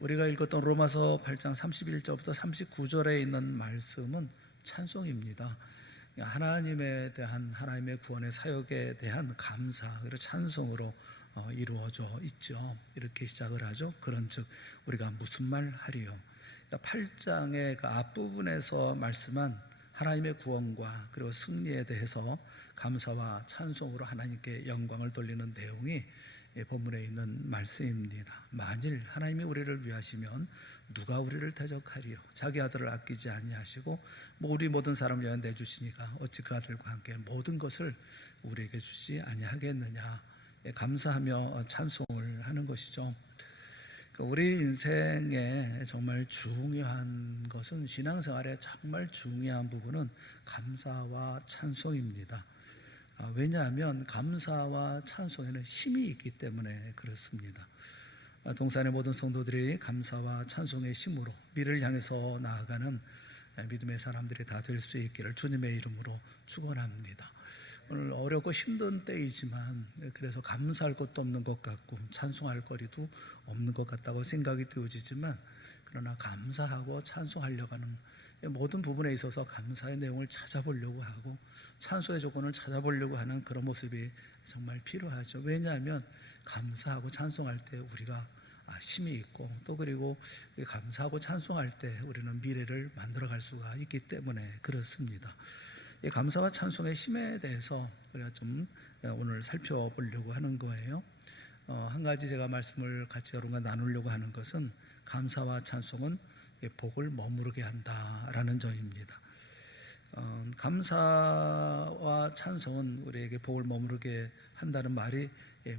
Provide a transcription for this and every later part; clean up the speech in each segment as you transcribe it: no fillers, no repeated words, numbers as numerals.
우리가 읽었던 로마서 8장 31절부터 39절에 있는 말씀은 찬송입니다. 하나님에 대한 하나님의 구원의 사역에 대한 감사 그리고 찬송으로 이루어져 있죠. 이렇게 시작을 하죠. 그런즉 우리가 무슨 말 하리요. 8장의 그 앞부분에서 말씀한 하나님의 구원과 그리고 승리에 대해서 감사와 찬송으로 하나님께 영광을 돌리는 내용이 본문에 있는 말씀입니다. 만일 하나님이 우리를 위하시면 누가 우리를 대적하리요. 자기 아들을 아끼지 아니하시고 우리 모든 사람을 위하여 내주시니까 어찌 그 아들과 함께 모든 것을 우리에게 주시 아니하겠느냐. 감사하며 찬송을 하는 것이죠. 우리 인생에 정말 중요한 것은, 신앙생활에 정말 중요한 부분은 감사와 찬송입니다. 왜냐하면 감사와 찬송에는 힘이 있기 때문에 그렇습니다. 동산의 모든 성도들이 감사와 찬송의 힘으로 미래를 향해서 나아가는 믿음의 사람들이 다 될 수 있기를 주님의 이름으로 축원합니다. 오늘 어렵고 힘든 때이지만 그래서 감사할 것도 없는 것 같고 찬송할 거리도 없는 것 같다고 생각이 되어지지만, 그러나 감사하고 찬송하려고 하는 모든 부분에 있어서 감사의 내용을 찾아보려고 하고 찬송의 조건을 찾아보려고 하는 그런 모습이 정말 필요하죠. 왜냐하면 감사하고 찬송할 때 우리가 힘이 있고, 또 그리고 감사하고 찬송할 때 우리는 미래를 만들어갈 수가 있기 때문에 그렇습니다. 이 감사와 찬송의 힘에 대해서 우리가 좀 오늘 살펴보려고 하는 거예요. 한 가지 제가 말씀을 같이 여러분과 나누려고 하는 것은, 감사와 찬송은 복을 머무르게 한다라는 점입니다. 감사와 찬송은 우리에게 복을 머무르게 한다는 말이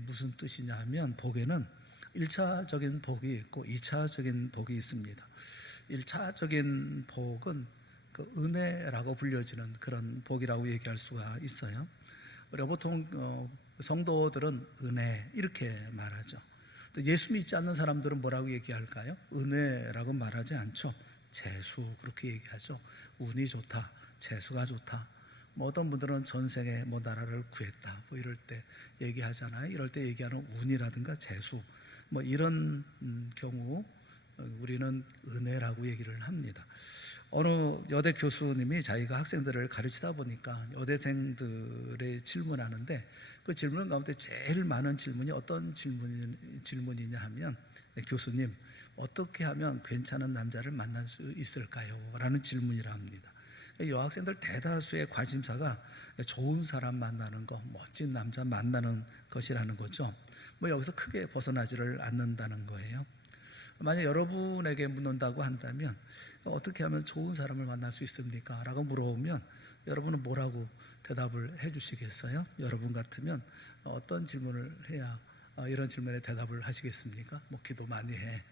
무슨 뜻이냐 하면, 복에는 1차적인 복이 있고 2차적인 복이 있습니다. 1차적인 복은 그 은혜라고 불려지는 그런 복이라고 얘기할 수가 있어요. 우리가 보통 성도들은 은혜 이렇게 말하죠. 또 예수 믿지 않는 사람들은 뭐라고 얘기할까요? 은혜라고 말하지 않죠. 재수 그렇게 얘기하죠. 운이 좋다, 재수가 좋다. 어떤 분들은 전생에 나라를 구했다 이럴 때 얘기하잖아요. 이럴 때 얘기하는 운이라든가 재수 이런 경우 우리는 은혜라고 얘기를 합니다. 어느 여대 교수님이 자기가 학생들을 가르치다 보니까 여대생들의 질문하는데, 그 질문 가운데 제일 많은 질문이 어떤 질문이냐 하면, 교수님 어떻게 하면 괜찮은 남자를 만날 수 있을까요? 라는 질문이라 합니다. 여학생들 대다수의 관심사가 좋은 사람 만나는 거, 멋진 남자 만나는 것이라는 거죠. 여기서 크게 벗어나지를 않는다는 거예요. 만약 여러분에게 묻는다고 한다면 어떻게 하면 좋은 사람을 만날 수 있습니까? 라고 물어보면 여러분은 뭐라고 대답을 해 주시겠어요? 여러분 같으면 어떤 질문을 해야 이런 질문에 대답을 하시겠습니까? 기도 많이 해,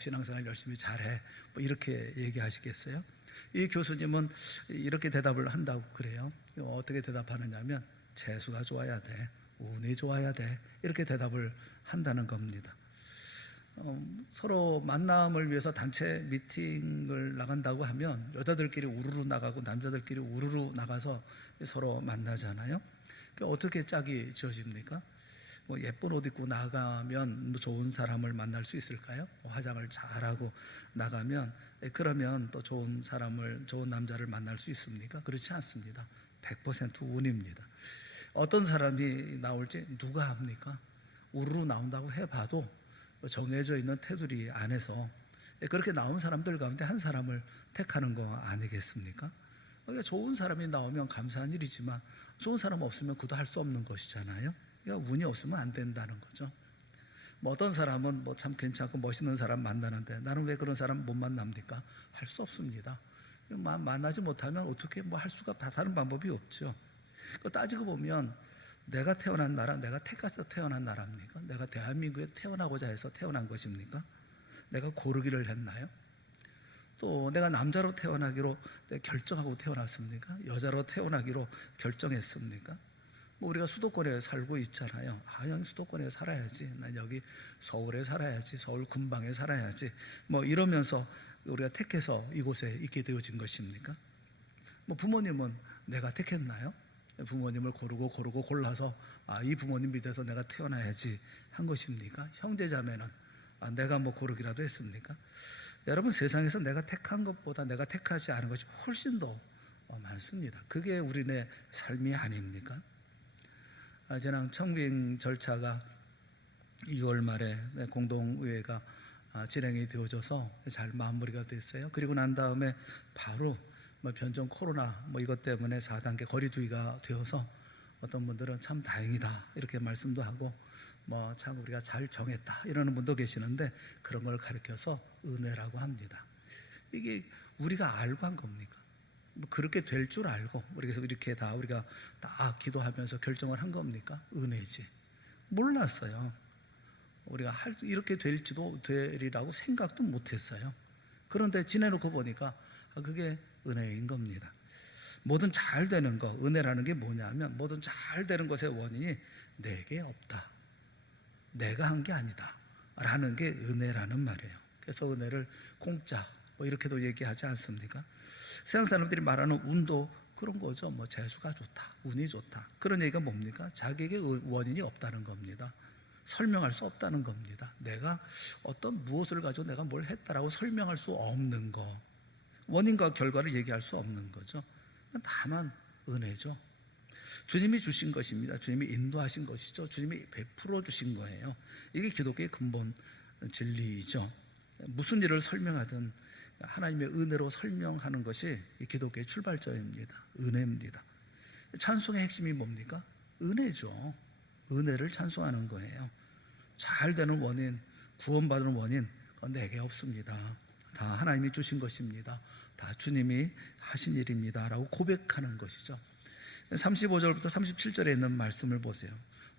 신앙생활 열심히 잘해, 이렇게 얘기하시겠어요? 이 교수님은 이렇게 대답을 한다고 그래요. 어떻게 대답하느냐 하면, 재수가 좋아야 돼, 운이 좋아야 돼, 이렇게 대답을 한다는 겁니다. 서로 만남을 위해서 단체 미팅을 나간다고 하면 여자들끼리 우르르 나가고 남자들끼리 우르르 나가서 서로 만나잖아요. 어떻게 짝이 지어집니까? 예쁜 옷 입고 나가면 좋은 사람을 만날 수 있을까요? 화장을 잘하고 나가면 그러면 또 좋은 사람을, 좋은 남자를 만날 수 있습니까? 그렇지 않습니다. 100% 운입니다. 어떤 사람이 나올지 누가 합니까? 우르르 나온다고 해봐도 정해져 있는 테두리 안에서 그렇게 나온 사람들 가운데 한 사람을 택하는 거 아니겠습니까? 그러니까 좋은 사람이 나오면 감사한 일이지만 좋은 사람 없으면 그도 할 수 없는 것이잖아요. 그러니까 운이 없으면 안 된다는 거죠. 어떤 사람은 참 괜찮고 멋있는 사람 만나는데 나는 왜 그런 사람 못 만납니까? 할 수 없습니다. 만나지 못하면 어떻게 할 수가 다른 방법이 없죠. 따지고 보면 내가 태어난 나라, 내가 택해서 태어난 나라입니까? 내가 대한민국에 태어나고자 해서 태어난 것입니까? 내가 고르기를 했나요? 또 내가 남자로 태어나기로 결정하고 태어났습니까? 여자로 태어나기로 결정했습니까? 우리가 수도권에 살고 있잖아요. 여기 수도권에 살아야지, 난 여기 서울에 살아야지, 서울 근방에 살아야지, 이러면서 우리가 택해서 이곳에 있게 되어진 것입니까? 부모님은 내가 택했나요? 부모님을 고르고 골라서 이 부모님 밑에서 내가 태어나야지 한 것입니까? 형제자매는 내가 뭐 고르기라도 했습니까? 여러분, 세상에서 내가 택한 것보다 내가 택하지 않은 것이 훨씬 더 많습니다. 그게 우리네 삶이 아닙니까? 지난 청빙 절차가 6월 말에 공동의회가 진행이 되어져서 잘 마무리가 됐어요. 그리고 난 다음에 바로 변종 코로나 이것 때문에 4단계 거리두기가 되어서 어떤 분들은 참 다행이다 이렇게 말씀도 하고 참 우리가 잘 정했다 이러는 분도 계시는데, 그런 걸 가리켜서 은혜라고 합니다. 이게 우리가 알고 한 겁니까? 그렇게 될 줄 알고 그래서 이렇게 우리가 다 기도하면서 결정을 한 겁니까? 은혜지. 몰랐어요. 우리가 이렇게 될지도 되리라고 생각도 못했어요. 그런데 지내놓고 보니까 그게 은혜인 겁니다. 뭐든 잘 되는 거, 은혜라는 게 뭐냐면 뭐든 잘 되는 것의 원인이 내게 없다, 내가 한 게 아니다 라는 게 은혜라는 말이에요. 그래서 은혜를 공짜 이렇게도 얘기하지 않습니까? 세상 사람들이 말하는 운도 그런 거죠. 재수가 좋다, 운이 좋다, 그런 얘기가 뭡니까? 자기에게 원인이 없다는 겁니다. 설명할 수 없다는 겁니다. 내가 어떤 무엇을 가지고 내가 뭘 했다라고 설명할 수 없는 거, 원인과 결과를 얘기할 수 없는 거죠. 다만 은혜죠. 주님이 주신 것입니다. 주님이 인도하신 것이죠. 주님이 베풀어 주신 거예요. 이게 기독교의 근본 진리이죠. 무슨 일을 설명하든 하나님의 은혜로 설명하는 것이 기독교의 출발점입니다. 은혜입니다. 찬송의 핵심이 뭡니까? 은혜죠. 은혜를 찬송하는 거예요. 잘 되는 원인, 구원받는 원인, 그건 내게 없습니다. 다 하나님이 주신 것입니다. 다 주님이 하신 일입니다 라고 고백하는 것이죠. 35절부터 37절에 있는 말씀을 보세요.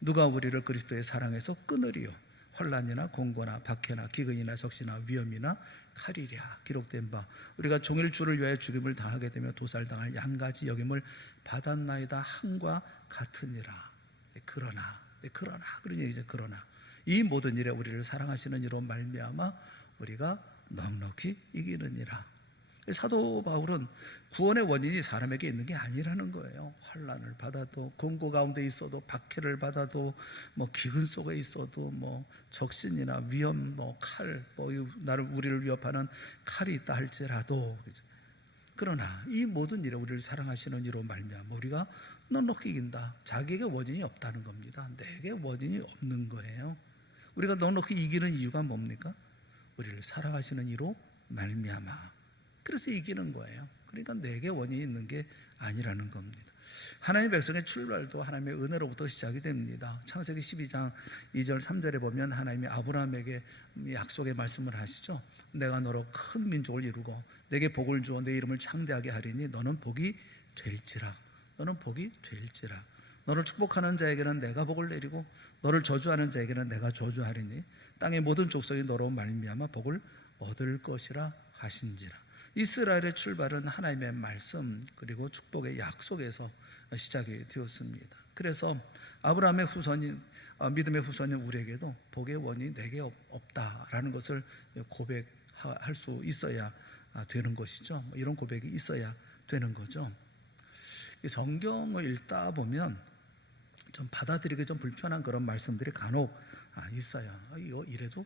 누가 우리를 그리스도의 사랑에서 끊으리요? 환난이나 공고나 박해나 기근이나 적시나 위험이나 칼이랴. 기록된 바 우리가 종일 주를 위하여 죽임을 당하게 되며 도살당할 양가지 여김을 받았나이다 함과 같으니라. 그러나 그런 얘기죠. 그러나 이 모든 일에 우리를 사랑하시는 이로 말미암아 우리가 넉넉히 이기느니라. 사도 바울은 구원의 원인이 사람에게 있는 게 아니라는 거예요. 환난을 받아도, 공고 가운데 있어도, 박해를 받아도, 기근 속에 있어도, 적신이나 위험, 칼, 우리를 위협하는 칼이 있다 할지라도, 그러나 이 모든 일에 우리를 사랑하시는 이로 말미암아 우리가 넉넉히 이긴다. 자기에게 원인이 없다는 겁니다. 내게 원인이 없는 거예요. 우리가 넉넉히 이기는 이유가 뭡니까? 우리를 사랑하시는 이로 말미암아. 그래서 이기는 거예요. 그러니까 내게 원인이 있는 게 아니라는 겁니다. 하나님의 백성의 출발도 하나님의 은혜로부터 시작이 됩니다. 창세기 12장 2절 3절에 보면 하나님이 아브라함에게 약속의 말씀을 하시죠. 내가 너로 큰 민족을 이루고 내게 복을 주어 내 이름을 창대하게 하리니 너는 복이 될지라. 너는 복이 될지라. 너를 축복하는 자에게는 내가 복을 내리고 너를 저주하는 자에게는 내가 저주하리니 땅의 모든 족속이 너로 말미암아 복을 얻을 것이라 하신지라. 이스라엘의 출발은 하나님의 말씀 그리고 축복의 약속에서 시작이 되었습니다. 그래서 아브라함의 후손인 믿음의 후손인 우리에게도 복의 원인이 내게 없다라는 것을 고백할 수 있어야 되는 것이죠. 이런 고백이 있어야 되는 거죠. 성경을 읽다 보면 좀 받아들이기 좀 불편한 그런 말씀들이 간혹 있어요. 이거 이래도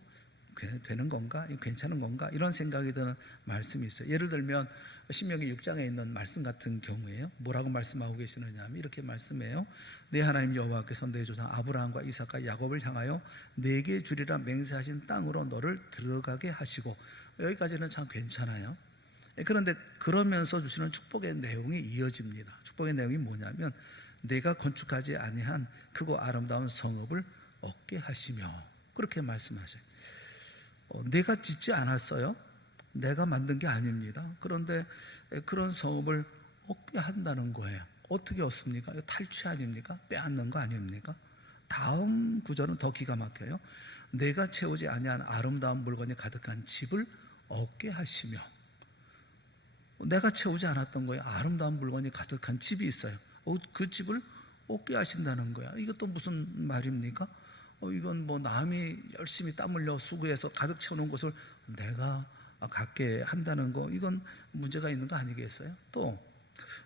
되는 건가? 이거 괜찮은 건가? 이런 생각이 드는 말씀이 있어요. 예를 들면 신명기 6장에 있는 말씀 같은 경우에요. 뭐라고 말씀하고 계시느냐 하면 이렇게 말씀해요. 내 하나님 여호와께서 내 조상 아브라함과 이삭과 야곱을 향하여 내게 주리라 맹세하신 땅으로 너를 들어가게 하시고, 여기까지는 참 괜찮아요. 그런데 그러면서 주시는 축복의 내용이 이어집니다. 축복의 내용이 뭐냐면 내가 건축하지 아니한 크고 아름다운 성읍을 얻게 하시며, 그렇게 말씀하셔요. 내가 짓지 않았어요. 내가 만든 게 아닙니다. 그런데 그런 성읍을 얻게 한다는 거예요. 어떻게 얻습니까? 탈취 아닙니까? 빼앗는 거 아닙니까? 다음 구절은 더 기가 막혀요. 내가 채우지 아니한 아름다운 물건이 가득한 집을 얻게 하시며, 내가 채우지 않았던 거예요. 아름다운 물건이 가득한 집이 있어요. 그 집을 얻게 하신다는 거야. 이것도 무슨 말입니까? 이건 남이 열심히 땀 흘려 수고해서 가득 채워놓은 것을 내가 갖게 한다는 거, 이건 문제가 있는 거 아니겠어요? 또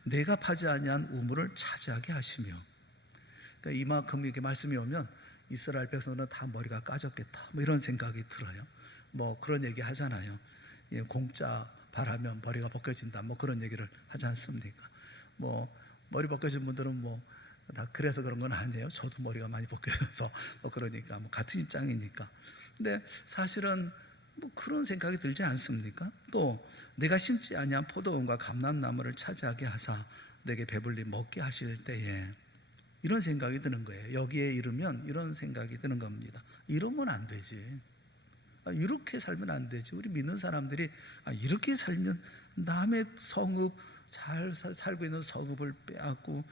내가 파지 아니한 우물을 차지하게 하시며, 그러니까 이만큼 이렇게 말씀이 오면 이스라엘 백성들은 다 머리가 까졌겠다 이런 생각이 들어요. 뭐 그런 얘기 하잖아요. 예, 공짜 바라면 머리가 벗겨진다, 뭐 그런 얘기를 하지 않습니까? 뭐 머리 벗겨진 분들은 뭐 다 그래서 그런 건 아니에요. 저도 머리가 많이 벗겨져서 뭐 그러니까 뭐 같은 입장이니까. 근데 사실은 뭐 그런 생각이 들지 않습니까? 또 내가 심지 아니한 포도원과 감람나무를 차지하게 하사 내게 배불리 먹게 하실 때에 이런 생각이 드는 거예요. 여기에 이르면 이런 생각이 드는 겁니다. 이러면 안 되지. 이렇게 살면 안 되지. 우리 믿는 사람들이 이렇게 살면 남의 성읍, 잘 살고 있는 성읍을 빼앗고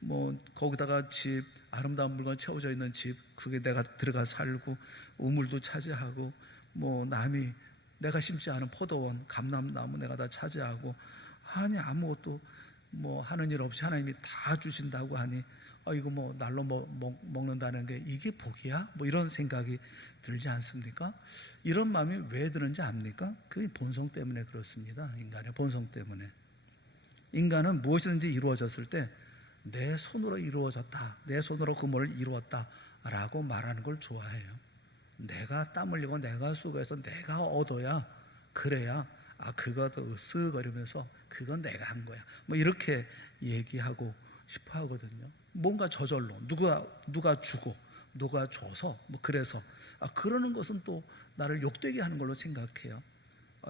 뭐 거기다가 집, 아름다운 물건 채워져 있는 집, 그게 내가 들어가 살고 우물도 차지하고 뭐 남이 내가 심지 않은 포도원, 감람나무 내가 다 차지하고, 아니 아무것도 뭐 하는 일 없이 하나님이 다 주신다고 하니 이거 뭐 날로 먹는다는 게 이게 복이야? 뭐 이런 생각이 들지 않습니까? 이런 마음이 왜 드는지 압니까? 그게 본성 때문에 그렇습니다. 인간의 본성 때문에. 인간은 무엇이든지 이루어졌을 때 내 손으로 이루어졌다, 내 손으로 그 뭐를 이루었다 라고 말하는 걸 좋아해요. 내가 땀 흘리고 내가 수고해서 내가 얻어야, 그래야 그거 으쓱거리면서 그건 내가 한 거야, 뭐 이렇게 얘기하고 싶어 하거든요. 뭔가 저절로 누가 주고 누가 줘서 뭐 그래서 그러는 것은 또 나를 욕되게 하는 걸로 생각해요.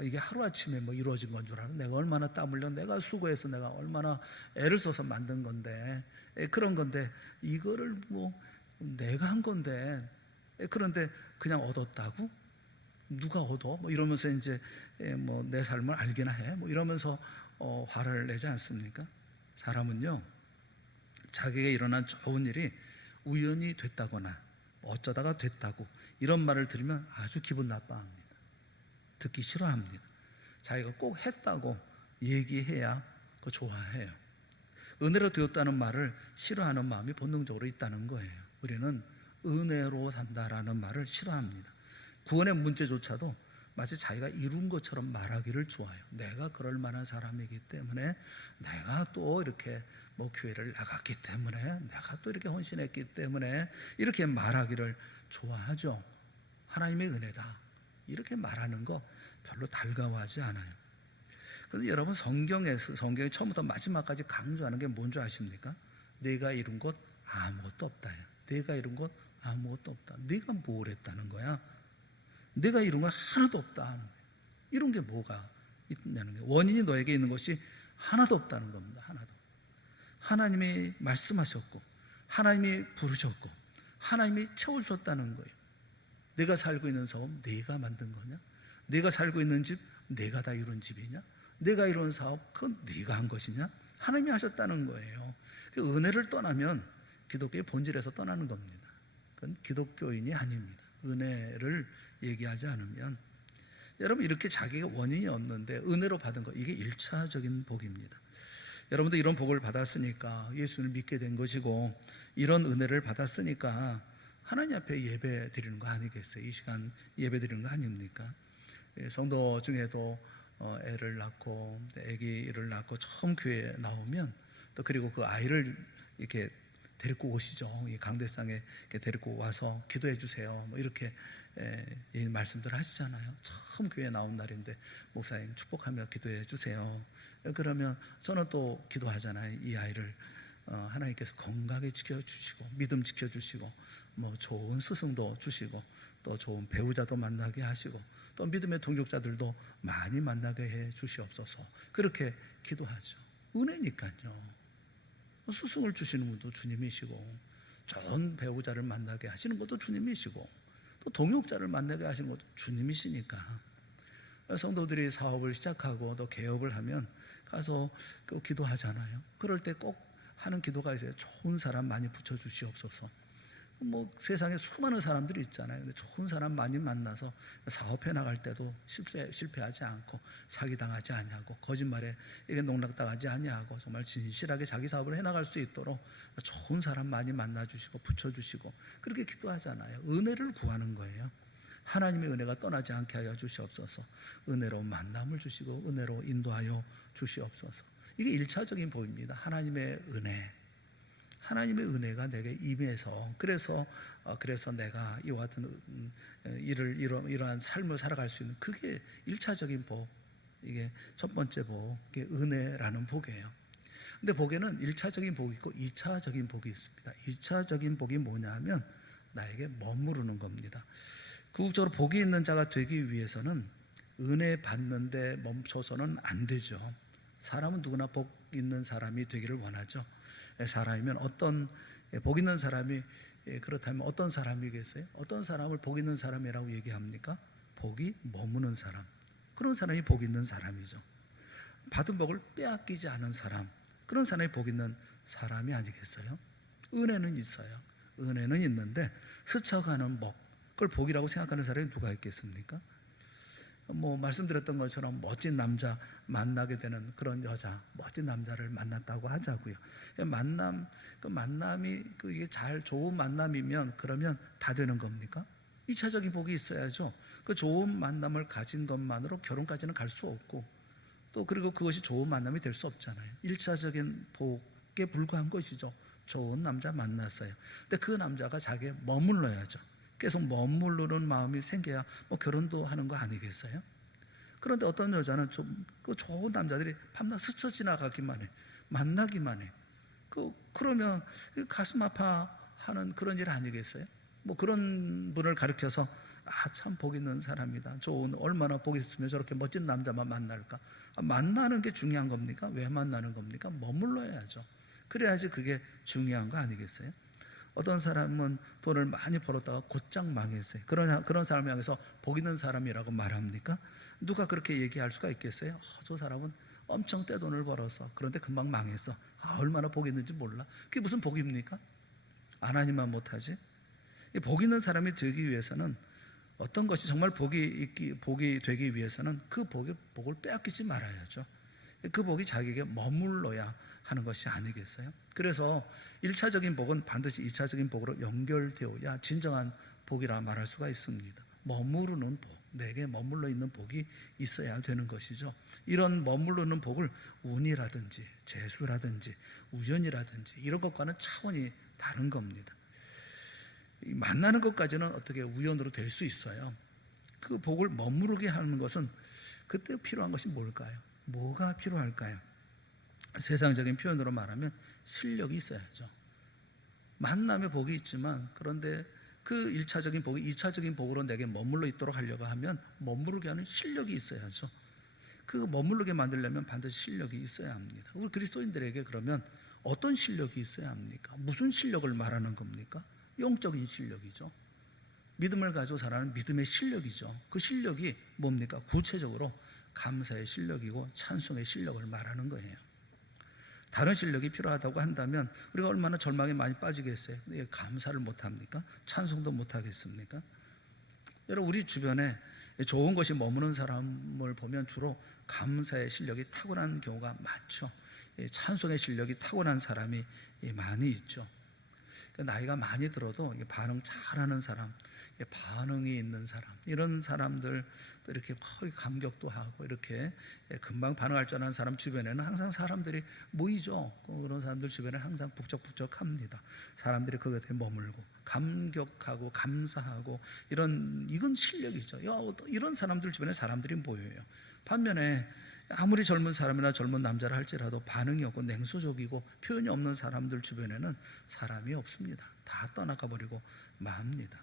이게 하루아침에 뭐 이루어진 건 줄 알아. 내가 얼마나 땀 흘려, 내가 수고해서 내가 얼마나 애를 써서 만든 건데, 그런 건데 이거를 뭐 내가 한 건데, 그런데 그냥 얻었다고? 누가 얻어? 뭐 이러면서 이제 뭐 내 삶을 알게나 해? 뭐 이러면서 화를 내지 않습니까? 사람은요, 자기에게 일어난 좋은 일이 우연히 됐다거나 어쩌다가 됐다고 이런 말을 들으면 아주 기분 나빠합니다. 듣기 싫어합니다. 자기가 꼭 했다고 얘기해야 그거 좋아해요. 은혜로 되었다는 말을 싫어하는 마음이 본능적으로 있다는 거예요. 우리는 은혜로 산다라는 말을 싫어합니다. 구원의 문제조차도 마치 자기가 이룬 것처럼 말하기를 좋아해요. 내가 그럴 만한 사람이기 때문에, 내가 또 이렇게 뭐 교회를 나갔기 때문에, 내가 또 이렇게 헌신했기 때문에 이렇게 말하기를 좋아하죠. 하나님의 은혜다 이렇게 말하는 거 별로 달가워하지 않아요. 그런데 여러분, 성경이 처음부터 마지막까지 강조하는 게 뭔지 아십니까? 내가 이룬 것 아무것도 없다. 내가 이룬 것 아무것도 없다. 네가 뭘 했다는 거야? 내가 이룬 건 하나도 없다 하는 거예요. 이런 게 뭐가 있냐는 거예요. 원인이 너에게 있는 것이 하나도 없다는 겁니다. 하나도. 하나님이 말씀하셨고, 하나님이 부르셨고, 하나님이 채워주셨다는 거예요. 내가 살고 있는 사업 내가 만든 거냐? 내가 살고 있는 집 내가 다 이룬 집이냐? 내가 이룬 사업 그건 네가 한 것이냐? 하나님이 하셨다는 거예요. 그 은혜를 떠나면 기독교의 본질에서 떠나는 겁니다. 그건 기독교인이 아닙니다. 은혜를 얘기하지 않으면. 여러분, 이렇게 자기가 원인이 없는데 은혜로 받은 거, 이게 1차적인 복입니다. 여러분도 이런 복을 받았으니까 예수를 믿게 된 것이고, 이런 은혜를 받았으니까 하나님 앞에 예배 드리는 거 아니겠어요? 이 시간 예배 드리는 거 아닙니까? 성도 중에도 애를 낳고, 아기를 낳고 처음 교회에 나오면, 또 그리고 그 아이를 이렇게 데리고 오시죠. 이 강대상에 이렇게 데리고 와서 기도해 주세요, 뭐 이렇게 이 말씀들 하시잖아요. 처음 교회에 나온 날인데 목사님 축복하며 기도해 주세요. 그러면 저는 또 기도하잖아요. 이 아이를 하나님께서 건강하게 지켜주시고, 믿음 지켜주시고, 뭐 좋은 스승도 주시고, 또 좋은 배우자도 만나게 하시고, 또 믿음의 동역자들도 많이 만나게 해 주시옵소서. 그렇게 기도하죠. 은혜니까요. 스승을 주시는 분도 주님이시고, 좋은 배우자를 만나게 하시는 것도 주님이시고, 또 동역자를 만나게 하시는 것도 주님이시니까. 성도들이 사업을 시작하고 또 개업을 하면 가서 기도하잖아요. 그럴 때 꼭 하는 기도가 있어요. 좋은 사람 많이 붙여주시옵소서. 뭐 세상에 수많은 사람들이 있잖아요. 근데 좋은 사람 많이 만나서 사업해 나갈 때도 실패하지 않고, 사기당하지 아니하고, 거짓말에 이게 농락당하지 아니하고, 정말 진실하게 자기 사업을 해 나갈 수 있도록 좋은 사람 많이 만나주시고 붙여주시고, 그렇게 기도하잖아요. 은혜를 구하는 거예요. 하나님의 은혜가 떠나지 않게 하여 주시옵소서. 은혜로 만남을 주시고 은혜로 인도하여 주시옵소서. 이게 1차적인 복입니다. 하나님의 은혜. 하나님의 은혜가 내게 임해서 그래서 내가 이와 같은 일을 이러한 삶을 살아갈 수 있는 그게 1차적인 복, 이게 첫 번째 복, 이게 은혜라는 복이에요. 근데 복에는 1차적인 복이 있고 2차적인 복이 있습니다. 2차적인 복이 뭐냐면 나에게 머무르는 겁니다. 궁극적으로 복이 있는 자가 되기 위해서는 은혜 받는데 멈춰서는 안 되죠. 사람은 누구나 복 있는 사람이 되기를 원하죠. 사람이면 복 있는 사람이 그렇다면 어떤 사람이겠어요? 어떤 사람을 복 있는 사람이라고 얘기합니까? 복이 머무는 사람, 그런 사람이 복 있는 사람이죠. 받은 복을 빼앗기지 않은 사람, 그런 사람이 복 있는 사람이 아니겠어요? 은혜는 있어요. 은혜는 있는데 스쳐가는 복, 그걸 복이라고 생각하는 사람이 누가 있겠습니까? 말씀드렸던 것처럼 멋진 남자 만나게 되는 그런 여자, 멋진 남자를 만났다고 하자고요. 그 만남이 그게 좋은 만남이면 그러면 다 되는 겁니까? 2차적인 복이 있어야죠. 그 좋은 만남을 가진 것만으로 결혼까지는 갈 수 없고, 또 그리고 그것이 좋은 만남이 될 수 없잖아요. 1차적인 복에 불과한 것이죠. 좋은 남자 만났어요. 근데 그 남자가 자기에 머물러야죠. 계속 머무르는 마음이 생겨야 결혼도 하는 거 아니겠어요? 그런데 어떤 여자는 그 좋은 남자들이 밤낮 스쳐 지나가기만 해, 만나기만 해. 그러면 가슴 아파하는 그런 일 아니겠어요? 그런 분을 가르쳐서 참 복 있는 사람이다, 얼마나 복 있으면 저렇게 멋진 남자만 만날까? 만나는 게 중요한 겁니까? 왜 만나는 겁니까? 머물러야죠. 그래야지 그게 중요한 거 아니겠어요? 어떤 사람은 돈을 많이 벌었다가 곧장 망했어요. 그런 사람을 향해서 복 있는 사람이라고 말합니까? 누가 그렇게 얘기할 수가 있겠어요? 저 사람은 엄청 떼돈을 벌어서 그런데 금방 망했어. 얼마나 복 있는지 몰라. 그게 무슨 복입니까? 하나님만 못하지. 복 있는 사람이 되기 위해서는 어떤 것이 정말 복이 되기 위해서는 그 복을 빼앗기지 말아야죠. 그 복이 자기에게 머물러야 하는 것이 아니겠어요? 그래서 1차적인 복은 반드시 2차적인 복으로 연결되어야 진정한 복이라 말할 수가 있습니다. 머무르는 복, 내게 머물러 있는 복이 있어야 되는 것이죠. 이런 머무르는 복을 운이라든지 재수라든지 우연이라든지 이런 것과는 차원이 다른 겁니다. 만나는 것까지는 어떻게 우연으로 될 수 있어요. 그 복을 머무르게 하는 것은 그때 필요한 것이 뭘까요? 뭐가 필요할까요? 세상적인 표현으로 말하면 실력이 있어야죠. 만남의 복이 있지만 그런데 그 1차적인 복이 2차적인 복으로 내게 머물러 있도록 하려고 하면 머무르게 하는 실력이 있어야죠. 그 머무르게 만들려면 반드시 실력이 있어야 합니다. 우리 그리스도인들에게 그러면 어떤 실력이 있어야 합니까? 무슨 실력을 말하는 겁니까? 영적인 실력이죠. 믿음을 가지고 살아가는 믿음의 실력이죠. 그 실력이 뭡니까? 구체적으로 감사의 실력이고 찬송의 실력을 말하는 거예요. 다른 실력이 필요하다고 한다면 우리가 얼마나 절망에 많이 빠지겠어요? 감사를 못합니까? 찬송도 못하겠습니까? 여러분, 우리 주변에 좋은 것이 머무는 사람을 보면 주로 감사의 실력이 타고난 경우가 많죠. 찬송의 실력이 타고난 사람이 많이 있죠. 나이가 많이 들어도 반응 잘하는 사람, 반응이 있는 사람, 이런 사람들 또 이렇게 감격도 하고 이렇게 금방 반응할 줄 아는 사람 주변에는 항상 사람들이 모이죠. 그런 사람들 주변에 항상 북적북적합니다. 사람들이 그것에 머물고 감격하고 감사하고 이건 실력이죠. 이런 사람들 주변에 사람들이 모여요. 반면에 아무리 젊은 사람이나 젊은 남자를 할지라도 반응이 없고 냉소적이고 표현이 없는 사람들 주변에는 사람이 없습니다. 다 떠나가 버리고 맙니다.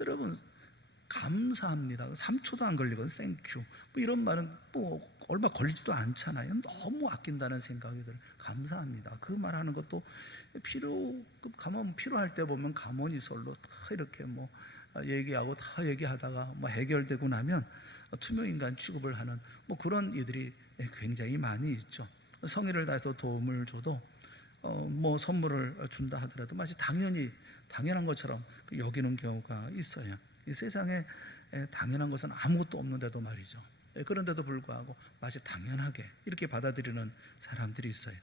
여러분, 감사합니다. 3초도 안 걸리거든요. 땡큐. 이런 말은 얼마 걸리지도 않잖아요. 너무 아낀다는 생각이 들어요. 감사합니다. 그 말하는 것도 필요할 때 보면 가모니설로 다 이렇게 얘기하고 다 얘기하다가 해결되고 나면 투명인간 취급을 하는 그런 이들이 굉장히 많이 있죠. 성의를 다해서 도움을 줘도 선물을 준다 하더라도 마치 당연한 것처럼 여기는 경우가 있어요. 이 세상에 당연한 것은 아무것도 없는데도 말이죠. 그런데도 불구하고 마치 당연하게 이렇게 받아들이는 사람들이 있어요.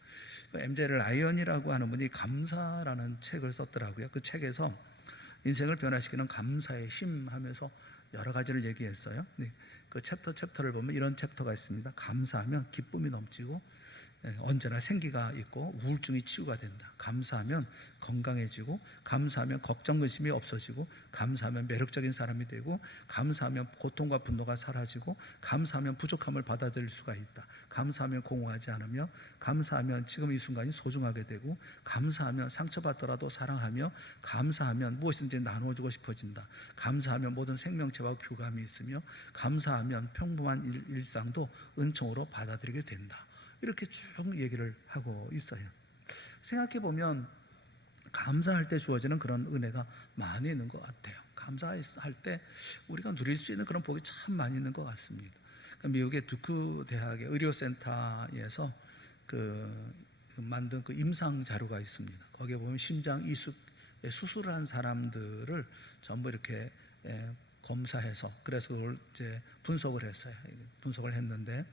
MJ 라이언이라고 하는 분이 감사라는 책을 썼더라고요. 그 책에서 인생을 변화시키는 감사의 힘 하면서 여러 가지를 얘기했어요. 그 챕터를 보면 이런 챕터가 있습니다. 감사하면 기쁨이 넘치고, 언제나 생기가 있고 우울증이 치유가 된다. 감사하면 건강해지고, 감사하면 걱정 근심이 없어지고, 감사하면 매력적인 사람이 되고, 감사하면 고통과 분노가 사라지고, 감사하면 부족함을 받아들일 수가 있다. 감사하면 공허하지 않으며, 감사하면 지금 이 순간이 소중하게 되고, 감사하면 상처받더라도 사랑하며, 감사하면 무엇인지 나눠주고 싶어진다. 감사하면 모든 생명체와 교감이 있으며, 감사하면 평범한 일상도 은총으로 받아들이게 된다. 이렇게 쭉 얘기를 하고 있어요. 생각해 보면 감사할 때 주어지는 그런 은혜가 많이 있는 것 같아요. 감사할 때 우리가 누릴 수 있는 그런 복이 참 많이 있는 것 같습니다. 미국의 두크 대학의 의료센터에서 만든 임상 자료가 있습니다. 거기에 보면 심장 이식 수술을 한 사람들을 전부 이렇게 검사해서, 그래서 그걸 이제 분석을 했어요. 분석을 했는데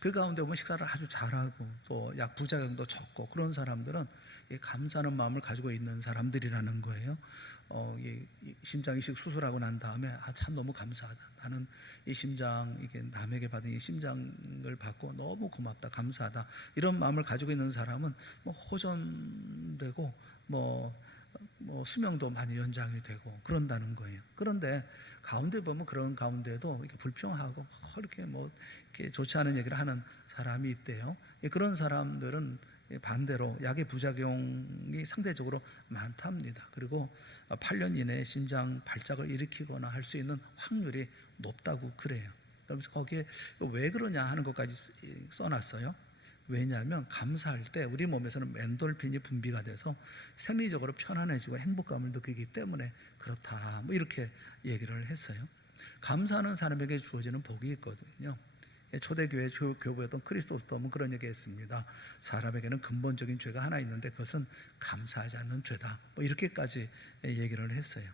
그 가운데 보면 식사를 아주 잘하고 또 약 부작용도 적고 그런 사람들은 감사하는 마음을 가지고 있는 사람들이라는 거예요. 심장 이식 수술하고 난 다음에 참 너무 감사하다. 나는 이 심장, 이게 남에게 받은 이 심장을 받고 너무 고맙다, 감사하다. 이런 마음을 가지고 있는 사람은 호전되고 수명도 많이 연장이 되고 그런다는 거예요. 그런데 가운데 보면 그런 가운데도 이렇게 불평하고 이렇게 좋지 않은 얘기를 하는 사람이 있대요. 그런 사람들은 반대로 약의 부작용이 상대적으로 많답니다. 그리고 8년 이내에 심장 발작을 일으키거나 할 수 있는 확률이 높다고 그래요. 그래서 거기에 왜 그러냐 하는 것까지 써놨어요. 왜냐하면 감사할 때 우리 몸에서는 엔돌핀이 분비가 돼서 생리적으로 편안해지고 행복감을 느끼기 때문에 그렇다, 이렇게 얘기를 했어요. 감사하는 사람에게 주어지는 복이 있거든요. 초대교회 교부였던 크리스토스톰은 그런 얘기했습니다. 사람에게는 근본적인 죄가 하나 있는데 그것은 감사하지 않는 죄다, 이렇게까지 얘기를 했어요.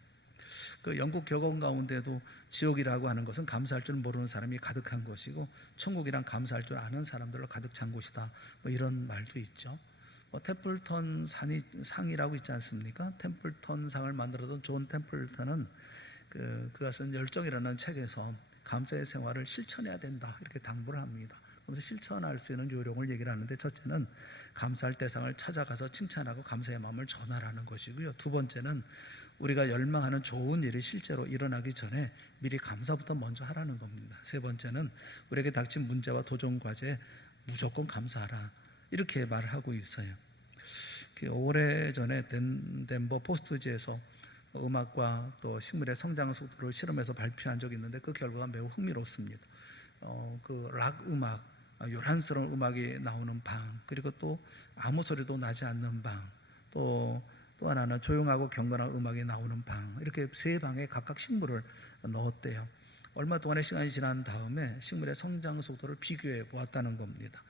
영국 격언 가운데도 지옥이라고 하는 것은 감사할 줄 모르는 사람이 가득한 것이고, 천국이란 감사할 줄 아는 사람들로 가득 찬 곳이다, 이런 말도 있죠. 템플턴 상이라고 있지 않습니까? 템플턴 상을 만들어둔 존 템플턴은 그가 쓴 열정이라는 책에서 감사의 생활을 실천해야 된다, 이렇게 당부를 합니다. 그래서 실천할 수 있는 요령을 얘기를 하는데, 첫째는 감사할 대상을 찾아가서 칭찬하고 감사의 마음을 전하라는 것이고요. 두 번째는 우리가 열망하는 좋은 일이 실제로 일어나기 전에 미리 감사부터 먼저 하라는 겁니다. 세 번째는 우리에게 닥친 문제와 도전 과제에 무조건 감사하라, 이렇게 말을 하고 있어요. 오래전에 덴버 포스트지에서 음악과 또 식물의 성장 속도를 실험해서 발표한 적이 있는데 그 결과가 매우 흥미롭습니다. 락 음악, 요란스러운 음악이 나오는 방, 그리고 또 아무 소리도 나지 않는 방, 또 하나는 조용하고 경건한 음악이 나오는 방, 이렇게 세 방에 각각 식물을 넣었대요. 얼마 동안의 시간이 지난 다음에 식물의 성장 속도를 비교해 보았다는 겁니다.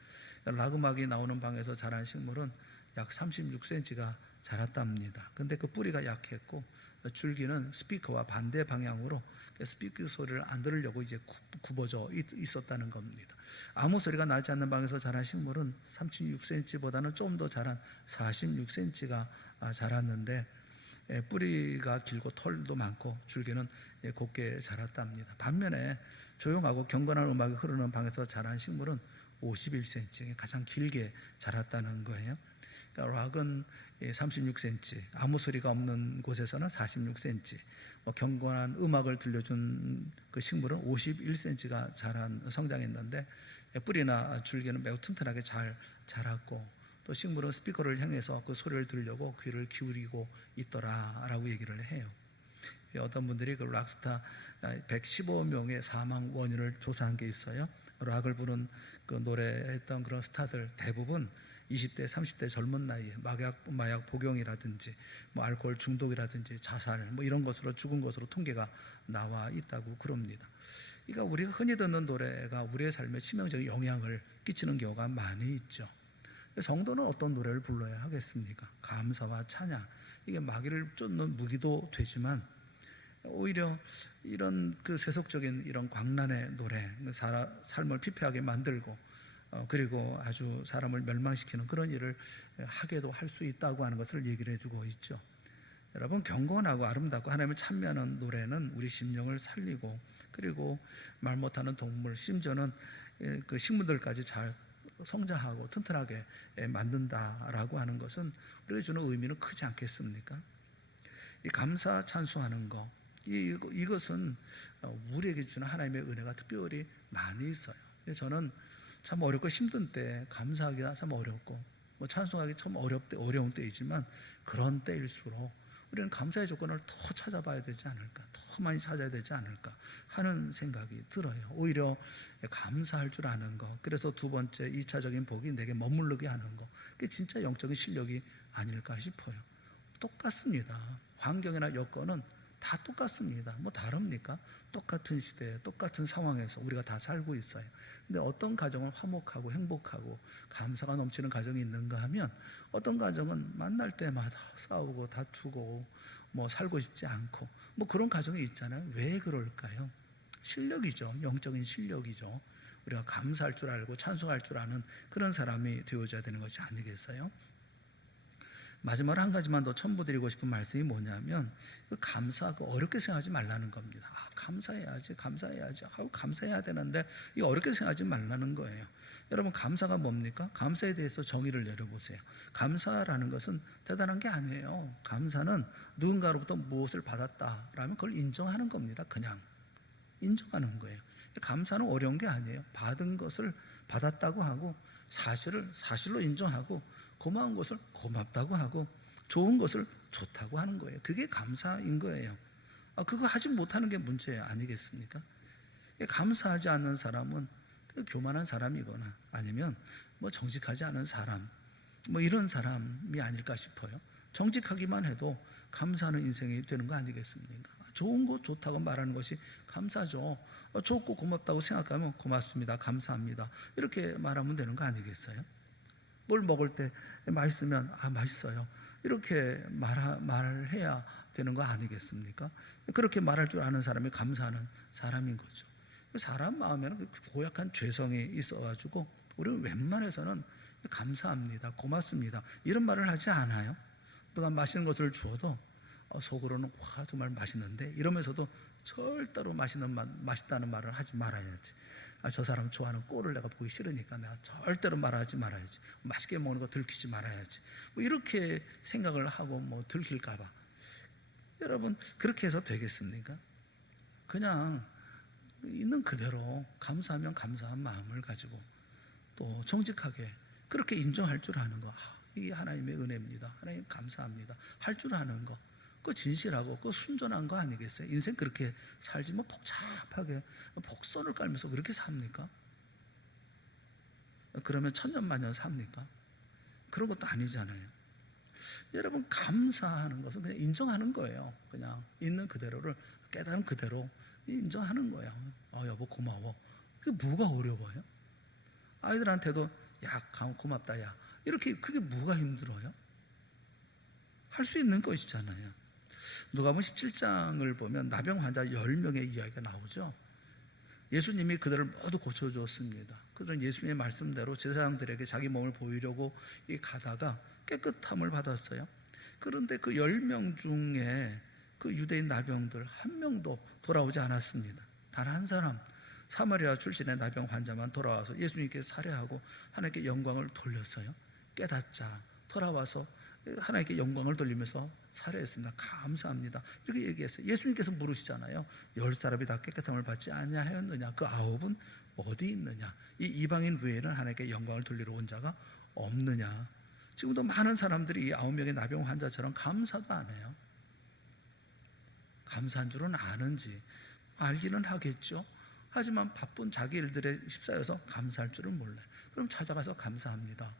락 음악이 나오는 방에서 자란 식물은 약 36cm가 자랐답니다. 근데 그 뿌리가 약했고 줄기는 스피커와 반대 방향으로 스피커 소리를 안 들으려고 이제 굽어져 있었다는 겁니다. 아무 소리가 나지 않는 방에서 자란 식물은 36cm보다는 좀 더 자란 46cm가 자랐는데 뿌리가 길고 털도 많고 줄기는 곱게 자랐답니다. 반면에 조용하고 경건한 음악이 흐르는 방에서 자란 식물은 51cm, 가장 길게 자랐다는 거예요. 그러니까 락은 36cm, 아무 소리가 없는 곳에서는 46cm, 경건한 음악을 들려준 그 식물은 51cm가 성장했는데 뿌리나 줄기는 매우 튼튼하게 잘 자랐고, 또 식물은 스피커를 향해서 그 소리를 들으려고 귀를 기울이고 있더라라고 얘기를 해요. 어떤 분들이 그 락스타 115명의 사망 원인을 조사한 게 있어요. 락을 부른 그 노래했던 그런 스타들 대부분 20대, 30대 젊은 나이에 마약 복용이라든지 알코올 중독이라든지 자살 이런 것으로 죽은 것으로 통계가 나와 있다고 그럽니다. 그러니까 우리가 흔히 듣는 노래가 우리의 삶에 치명적인 영향을 끼치는 경우가 많이 있죠. 성도는 어떤 노래를 불러야 하겠습니까? 감사와 찬양, 이게 마귀를 쫓는 무기도 되지만 오히려 이런 그 세속적인 이런 광란의 노래, 삶을 피폐하게 만들고 그리고 아주 사람을 멸망시키는 그런 일을 하게도 할 수 있다고 하는 것을 얘기를 해주고 있죠. 여러분, 경건하고 아름답고 하나님을 찬미하는 노래는 우리 심령을 살리고, 그리고 말 못하는 동물, 심지어는 그 식물들까지 잘 성장하고 튼튼하게 만든다라고 하는 것은 우리가 주는 의미는 크지 않겠습니까? 이 감사 찬송하는 거, 이것은 우리에게 주는 하나님의 은혜가 특별히 많이 있어요. 저는 참 어렵고 힘든 때 감사하기가 참 어렵고 찬송하기 참 어려운 때이지만 그런 때일수록 우리는 감사의 조건을 더 찾아봐야 되지 않을까, 더 많이 찾아야 되지 않을까 하는 생각이 들어요. 오히려 감사할 줄 아는 거, 그래서 두 번째 2차적인 복이 내게 머무르게 하는 거, 그게 진짜 영적인 실력이 아닐까 싶어요. 똑같습니다. 환경이나 여건은 다 똑같습니다. 뭐 다릅니까? 똑같은 시대에 똑같은 상황에서 우리가 다 살고 있어요. 근데 어떤 가정은 화목하고 행복하고 감사가 넘치는 가정이 있는가 하면 어떤 가정은 만날 때마다 싸우고 다투고 뭐 살고 싶지 않고 뭐 그런 가정이 있잖아요. 왜 그럴까요? 실력이죠. 영적인 실력이죠. 우리가 감사할 줄 알고 찬송할 줄 아는 그런 사람이 되어줘야 되는 것이 아니겠어요? 마지막으로 한 가지만 더 첨부드리고 싶은 말씀이 뭐냐면 그 감사하고 어렵게 생각하지 말라는 겁니다. 감사해야지 하고 감사해야 되는데 이 어렵게 생각하지 말라는 거예요. 여러분, 감사가 뭡니까? 감사에 대해서 정의를 내려보세요. 감사라는 것은 대단한 게 아니에요. 감사는 누군가로부터 무엇을 받았다라면 그걸 인정하는 겁니다. 그냥 인정하는 거예요. 감사는 어려운 게 아니에요. 받은 것을 받았다고 하고 사실을 사실로 인정하고 고마운 것을 고맙다고 하고 좋은 것을 좋다고 하는 거예요. 그게 감사인 거예요. 그거 하지 못하는 게 문제 아니겠습니까? 감사하지 않는 사람은 교만한 사람이거나 아니면 뭐 정직하지 않은 사람, 뭐 이런 사람이 아닐까 싶어요. 정직하기만 해도 감사하는 인생이 되는 거 아니겠습니까? 좋은 거 좋다고 말하는 것이 감사죠. 좋고 고맙다고 생각하면 고맙습니다, 감사합니다, 이렇게 말하면 되는 거 아니겠어요? 뭘 먹을 때 맛있으면 맛있어요, 이렇게 말해야 되는 거 아니겠습니까? 그렇게 말할 줄 아는 사람이 감사하는 사람인 거죠. 사람 마음에는 고약한 죄성이 있어가지고 우리는 웬만해서는 감사합니다, 고맙습니다 이런 말을 하지 않아요. 누가 맛있는 것을 주어도 속으로는 와 정말 맛있는데 이러면서도 절대로 맛있다는 말을 하지 말아야지. 저 사람 좋아하는 꼴을 내가 보기 싫으니까 내가 절대로 말하지 말아야지. 맛있게 먹는 거 들키지 말아야지. 뭐 이렇게 생각을 하고 뭐 들킬까 봐. 여러분, 그렇게 해서 되겠습니까? 그냥 있는 그대로 감사하면 감사한 마음을 가지고 또 정직하게 그렇게 인정할 줄 아는 거, 이게 하나님의 은혜입니다, 하나님 감사합니다 할 줄 아는 거, 그 진실하고 그 순전한 거 아니겠어요? 인생 그렇게 살지 뭐 복잡하게 복선을 깔면서 그렇게 삽니까? 그러면 천년만년 삽니까? 그런 것도 아니잖아요. 여러분, 감사하는 것은 그냥 인정하는 거예요. 그냥 있는 그대로를 깨달은 그대로 인정하는 거야. 여보 고마워. 그게 뭐가 어려워요? 아이들한테도 야 고맙다 야, 이렇게 그게 뭐가 힘들어요? 할 수 있는 것이잖아요. 누가복음 17장을 보면 나병 환자 10명의 이야기가 나오죠. 예수님이 그들을 모두 고쳐주었습니다. 그들은 예수님의 말씀대로 제사장들에게 자기 몸을 보이려고 가다가 깨끗함을 받았어요. 그런데 그 10명 중에 그 유대인 나병들 한 명도 돌아오지 않았습니다. 단 한 사람, 사마리아 출신의 나병 환자만 돌아와서 예수님께 살해하고 하나님께 영광을 돌렸어요. 깨닫자 돌아와서 하나님께 영광을 돌리면서 살해했습니다. 감사합니다, 이렇게 얘기했어요. 예수님께서 물으시잖아요. 10사람이 다 깨끗함을 받지 아니하였느냐? 그 9은 어디 있느냐? 이 이방인 외에는 하나님께 영광을 돌리러 온 자가 없느냐? 지금도 많은 사람들이 이 9명의 나병 환자처럼 감사도 안 해요. 감사한 줄은 아는지 알기는 하겠죠. 하지만 바쁜 자기 일들에 휩싸여서 감사할 줄은 몰라요. 그럼 찾아가서 감사합니다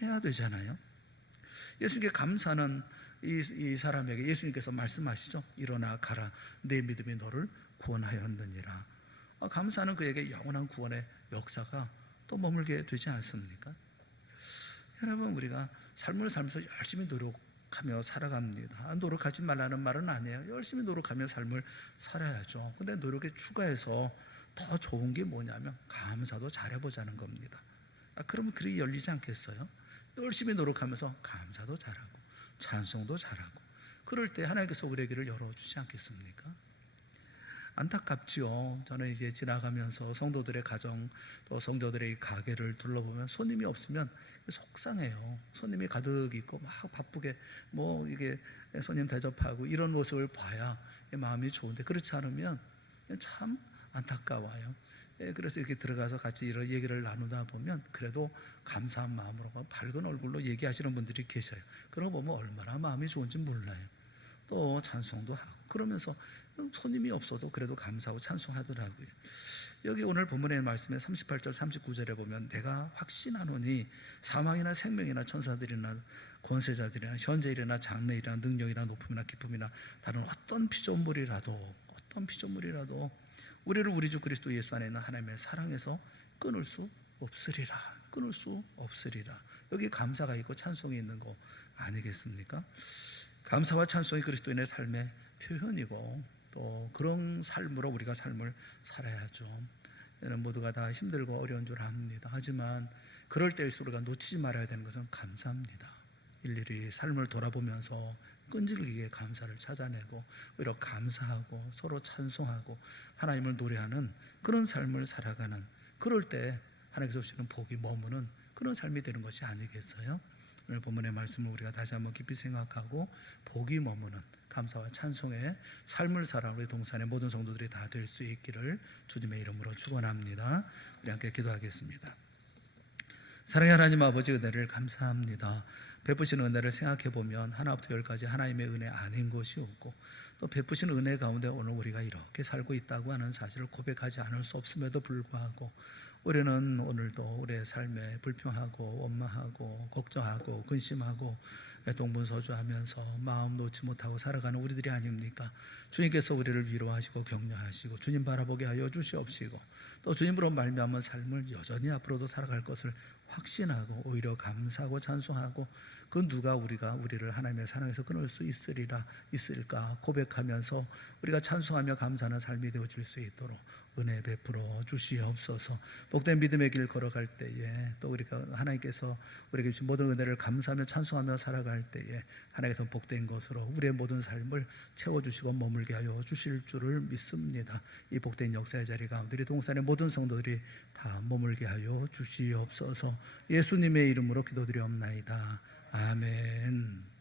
해야 되잖아요. 예수님께 감사는 이 사람에게 예수님께서 말씀하시죠. 일어나 가라, 내 믿음이 너를 구원하였느니라. 감사는 그에게 영원한 구원의 역사가 또 머물게 되지 않습니까? 여러분, 우리가 삶을 살면서 열심히 노력하며 살아갑니다. 노력하지 말라는 말은 아니에요. 열심히 노력하며 삶을 살아야죠. 근데 노력에 추가해서 더 좋은 게 뭐냐면 감사도 잘해보자는 겁니다. 그러면 글이 열리지 않겠어요? 열심히 노력하면서 감사도 잘하고 찬송도 잘하고 그럴 때 하나님께서 우리의 길을 열어주지 않겠습니까? 안타깝지요. 저는 이제 지나가면서 성도들의 가정 또 성도들의 가게를 둘러보면 손님이 없으면 속상해요. 손님이 가득 있고 막 바쁘게 뭐 이게 손님 대접하고 이런 모습을 봐야 마음이 좋은데, 그렇지 않으면 참 안타까워요. 그래서 이렇게 들어가서 같이 이런 얘기를 나누다 보면 그래도 감사한 마음으로 밝은 얼굴로 얘기하시는 분들이 계셔요. 그러고 보면 얼마나 마음이 좋은지 몰라요. 또 찬송도 하고 그러면서 손님이 없어도 그래도 감사하고 찬송하더라고요. 여기 오늘 본문의 말씀에 38절 39절에 보면 내가 확신하노니 사망이나 생명이나 천사들이나 권세자들이나 현재일이나 장래일이나 능력이나 높음이나 기쁨이나 다른 어떤 피조물이라도 우리를 우리 주 그리스도 예수 안에 있는 하나님의 사랑에서 끊을 수 없으리라. 끊을 수 없으리라. 여기 감사가 있고 찬송이 있는 거 아니겠습니까? 감사와 찬송이 그리스도인의 삶의 표현이고 또 그런 삶으로 우리가 삶을 살아야죠. 모두가 다 힘들고 어려운 줄 압니다. 하지만 그럴 때일수록 우리가 놓치지 말아야 되는 것은 감사합니다. 일일이 삶을 돌아보면서 끈질기게 감사를 찾아내고 오히려 감사하고 서로 찬송하고 하나님을 노래하는 그런 삶을 살아가는, 그럴 때 하나님께서 주시는 복이 머무는 그런 삶이 되는 것이 아니겠어요? 오늘 본문의 말씀을 우리가 다시 한번 깊이 생각하고 복이 머무는 감사와 찬송의 삶을 살아 우리 동산의 모든 성도들이 다 될 수 있기를 주님의 이름으로 축원합니다. 우리 함께 기도하겠습니다. 사랑의 하나님 아버지, 은혜를 감사합니다. 베푸신 은혜를 생각해 보면 하나부터 열까지 하나님의 은혜 아닌 것이 없고, 또 베푸신 은혜 가운데 오늘 우리가 이렇게 살고 있다고 하는 사실을 고백하지 않을 수 없음에도 불구하고 우리는 오늘도 우리의 삶에 불평하고 원망하고 걱정하고 근심하고 동분서주하면서 마음 놓지 못하고 살아가는 우리들이 아닙니까? 주님께서 우리를 위로하시고 격려하시고 주님 바라보게 하여 주시옵시고 또 주님으로 말미암은 삶을 여전히 앞으로도 살아갈 것을 확신하고 오히려 감사하고 찬송하고 그 누가 우리를 하나님의 사랑에서 끊을 수 있을까 고백하면서 우리가 찬송하며 감사하는 삶이 되어질 수 있도록 은혜 베풀어 주시옵소서. 복된 믿음의 길 걸어갈 때에 또 우리가 하나님께서 우리에게 주신 모든 은혜를 감사하며 찬송하며 살아갈 때에 하나님께서 복된 것으로 우리의 모든 삶을 채워주시고 머물게 하여 주실 줄을 믿습니다. 이 복된 역사의 자리 가운데 우리 동산의 모든 성도들이 다 머물게 하여 주시옵소서. 예수님의 이름으로 기도드리옵나이다. 아멘.